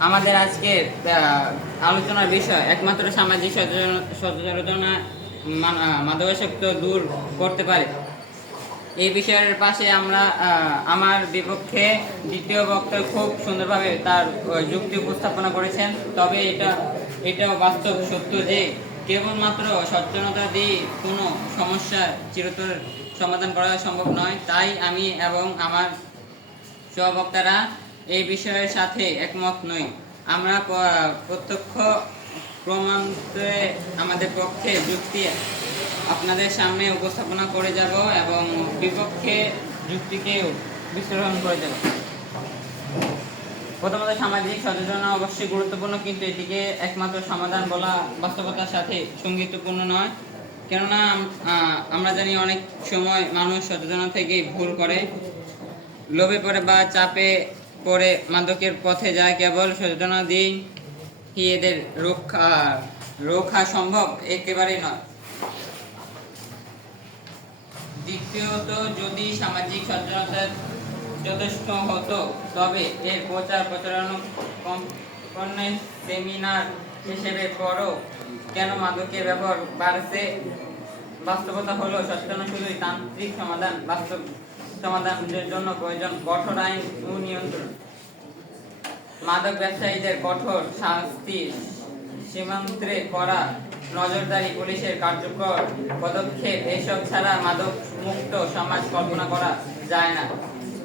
আমাদের আজকের আলোচনার বিষয়, একমাত্র সামাজিক সচেতন- সচেতনতা মাদকাসক্ত দূর করতে পারে। এই বিষয়ের পাশে আমরা আমার বিপক্ষে দ্বিতীয় বক্তা খুব সুন্দরভাবে তার যুক্তি উপস্থাপনা করেছেন। তবে এটা, এটাও বাস্তব সত্য যে কেবলমাত্র সচেতনতা দিয়ে কোনো সমস্যার চিরতর সমাধান করা সম্ভব নয়। তাই আমি এবং আমার সহবক্তারা এই বিষয়ের সাথে একমত নই। আমরা প্রত্যক্ষ প্রমাণে আমাদের পক্ষে যুক্তি আপনাদের সামনে উপস্থাপনা করে যাব এবং বিপক্ষে যুক্তিকেও বিশ্লেষণ করে যাব। প্রথমত সামাজিক সচেতনতা অবশ্যই গুরুত্বপূর্ণ, কিন্তু এটিকে একমাত্র সমাধান বলা বাস্তবতার সাথে সঙ্গীতপূর্ণ নয়। কেননা আমরা জানি অনেক সময় মানুষ সচেতনতা থেকে ভুল করে। লোভে পড়ে বা চাপে পড়ে মাদকের পথে যায় কেবল সচেতনতা দিয়েই কি এদের রক্ষা রক্ষা সম্ভব একেবারেই নয়। দ্বিতীয়ত, যদি সামাজিক সচেতনতা যথেষ্ট হতো, তবে এর প্রচার প্রচারণা কম- কর্ণে সেমিনার হিসেবে পরও কেন মাদকের ব্যবহার বাড়ছে? বাস্তবতা হলো সচেতন শুধুই তান্ত্রিক সমাধান, বাস্তব সমাধানের জন্য প্রয়োজন কঠোর আইন নিয়ন্ত্রণ। মাদক ব্যবসায়ীদের কঠোর শাস্তি সীমান্তে করা নজরদারি পুলিশের কার্যকর পদক্ষেপ, এসব ছাড়া মাদক মুক্ত সমাজ কল্পনা করা যায় না।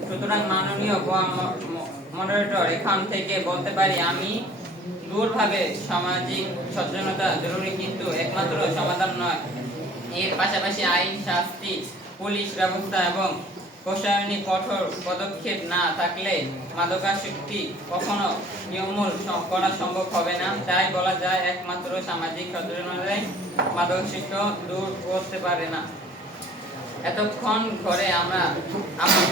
সুতরাং মাননীয় মডারেটর এখান থেকে বলতে পারি, আমি দূরভাবে সামাজিক সচেতনতা জরুরি, কিন্তু একমাত্র সমাধান নয়। এর পাশাপাশি আইন, শাস্তি পুলিশ ব্যবস্থা এবং প্রশাসনিক কঠোর পদক্ষেপ না থাকলে মাদকাসক্তি কখনো নির্মূল করা সম্ভব হবে না। তাই বলা যায়, একমাত্র সামাজিক সচেতনতাই মাদকাসক্ত দূর করতে পারে না। এতক্ষণ ঘরে আমার-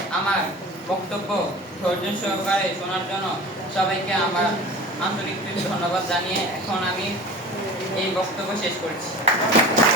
আমার বক্তব্য ধৈর্য সহকারে শোনার জন্য সবাইকে আমার আন্তরিক ধন্যবাদ জানিয়ে এখন আমি এই বক্তব্য শেষ করছি।